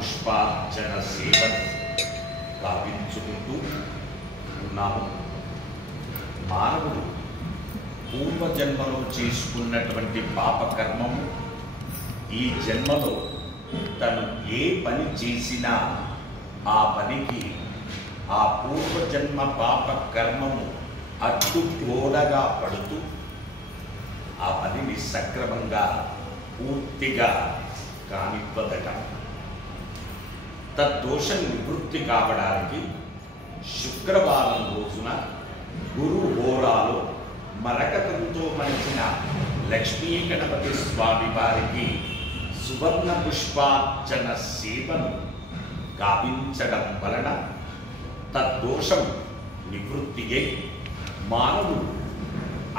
పుష్పార్చన సేవ గావించుకుంటూ ఉన్నాము. మానవుడు పూర్వజన్మలో చేసుకున్నటువంటి పాపకర్మము ఈ జన్మలో తను ఏ పని చేసినా ఆ పనికి ఆ పూర్వజన్మ పాప కర్మము అడ్డుగోడగా పడుతూ ఆ పనిని సక్రమంగా పూర్తిగా కానివ్వదట. తద్దోషం నివృత్తి కావడానికి శుక్రవారం రోజున గురు హోరాలో మరకతంతో మలిచిన లక్ష్మీ గణపతి స్వామి వారికి సువర్ణ పుష్పార్చన సేవను గావించడం వలన తద్దోషం నివృత్తి అయి మానవుడు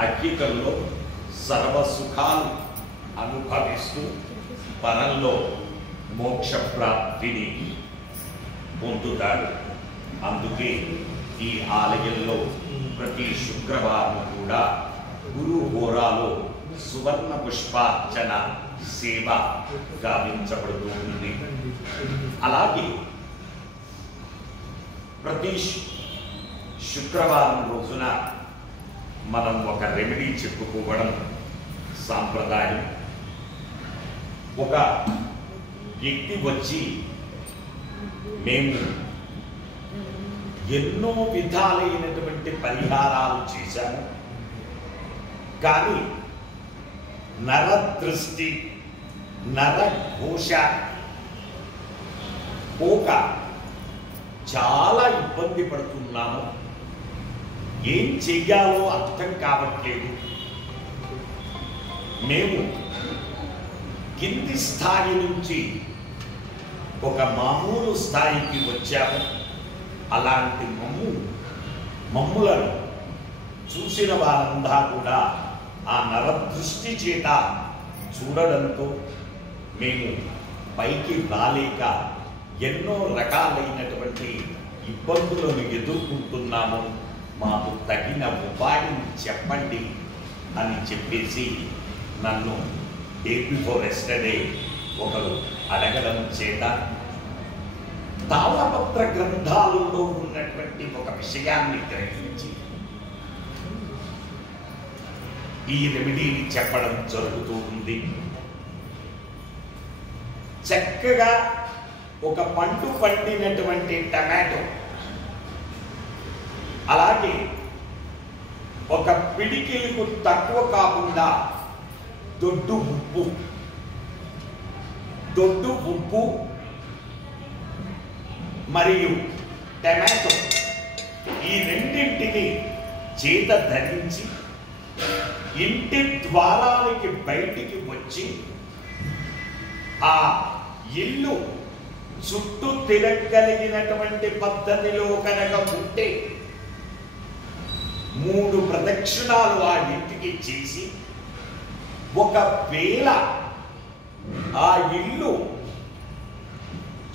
అగ్గికల్లో సర్వసుఖాలు అనుభవిస్తూ పరంలో మోక్ష ప్రాప్తిని పొందుతాడు. అందుకే ఈ ఆలయంలో ప్రతి శుక్రవారం కూడా గురు హోరాలో సువర్ణ పుష్పార్చన సేవ గావించబడుతూ ఉంది. అలాగే ప్రతి శుక్రవారం రోజున మనం ఒక రెమెడీ చెప్పుకోవడం సాంప్రదాయం. ఒక వ్యక్తి వచ్చి మేము ఎన్నో విధాలైనటువంటి పరిహారాలు చేశాము, కానీ నరదృష్టి నరఘోష పోక చాలా ఇబ్బంది పడుతున్నాము, ఏం చెయ్యాలో అర్థం కావట్లేదు, మేము కింది స్థాయి నుంచి ఒక మామూలు స్థాయికి వచ్చాము, అలాంటి మమ్ములను చూసిన వారంతా కూడా ఆ నరదృష్టి చేత చూడడంతో మేము పైకి రాలేక ఎన్నో రకాలైనటువంటి ఇబ్బందులను ఎదుర్కొంటున్నాము, మాకు తగిన ఉపాయం చెప్పండి అని చెప్పేసి నన్ను డే బిఫోర్ ఎస్టర్డే ఒకరు అడగడం చేత తాళపత్ర గ్రంథాలలో ఉన్నటువంటి ఒక విషయాన్ని గ్రహించి ఈ రెమెడీని చెప్పడం జరుగుతూ ఉంది. చక్కగా ఒక పండు పండినటువంటి టమాటో, అలాగే ఒక పిడికిలకు తక్కువ కాకుండా దొడ్డు ఉప్పు మరియు టమాటో ఈ రెండింటిని చేత ధరించి ఇంటి ద్వారానికి బయటికి వచ్చి ఆ ఇల్లు చుట్టూ తిరగలిగినటువంటి పద్ధతిలో కనుక ఉంటే 3 ప్రదక్షిణాలు ఆ ఇంటికి చేసి, ఒకవేళ ఆ ఇల్లు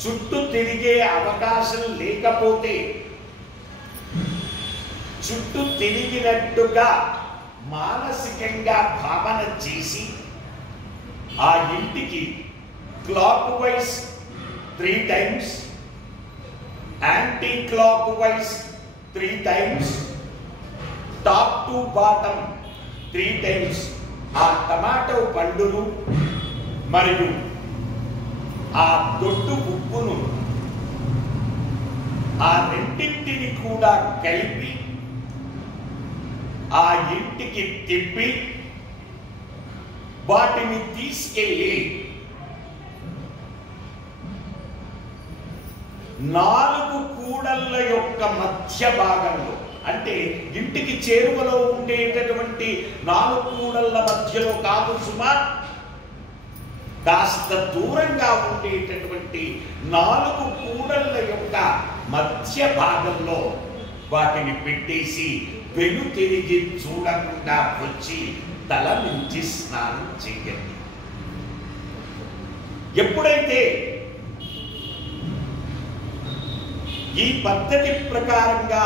చుట్టూ తిరిగే అవకాశం లేకపోతే చుట్టూ తిరిగినట్టుగా మానసికంగా భావన చేసి ఆ ఇంటికి clock wise 3 times, anti clock wise 3 times, top to bottom 3 times ఆ టమాటో పండును మరియు ఆ దొడ్డు ఉప్పును ఆ రెండింటిని కూడా కలిపి ఆ ఇంటికి తిప్పి వాటిని తీసుకెళ్ళి 4 కూడళ్ళ యొక్క మధ్య భాగంలో, అంటే ఇంటికి చేరువలో ఉండేటటువంటి 4 కూడళ్ళ మధ్యలో కాదు సుమా, కాస్త దూరంగా ఉండేటటువంటి 4 కూడళ్ళ యొక్క మధ్య భాగంలో వాటిని పెట్టేసి వెను తిరిగి చూడకుండా వచ్చి తల నుంచి స్నానం చేయండి. ఎప్పుడైతే ఈ పద్ధతి ప్రకారంగా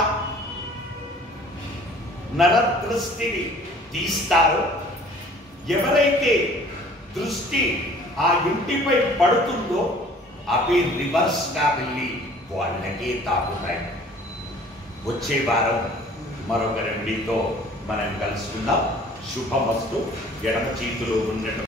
నరదృష్టిని తీస్తారో, ఎవరైతే దృష్టి ఆ ఇంటిపై పడుతుందో అవి రివర్స్గా వెళ్ళి వాళ్ళకే తాకుతాయి. వచ్చే వారం మరొక రెమెడీతో మనం కలుసుకుందాం. శుభమస్తు. ఎడమ చేతిలో ఉండటం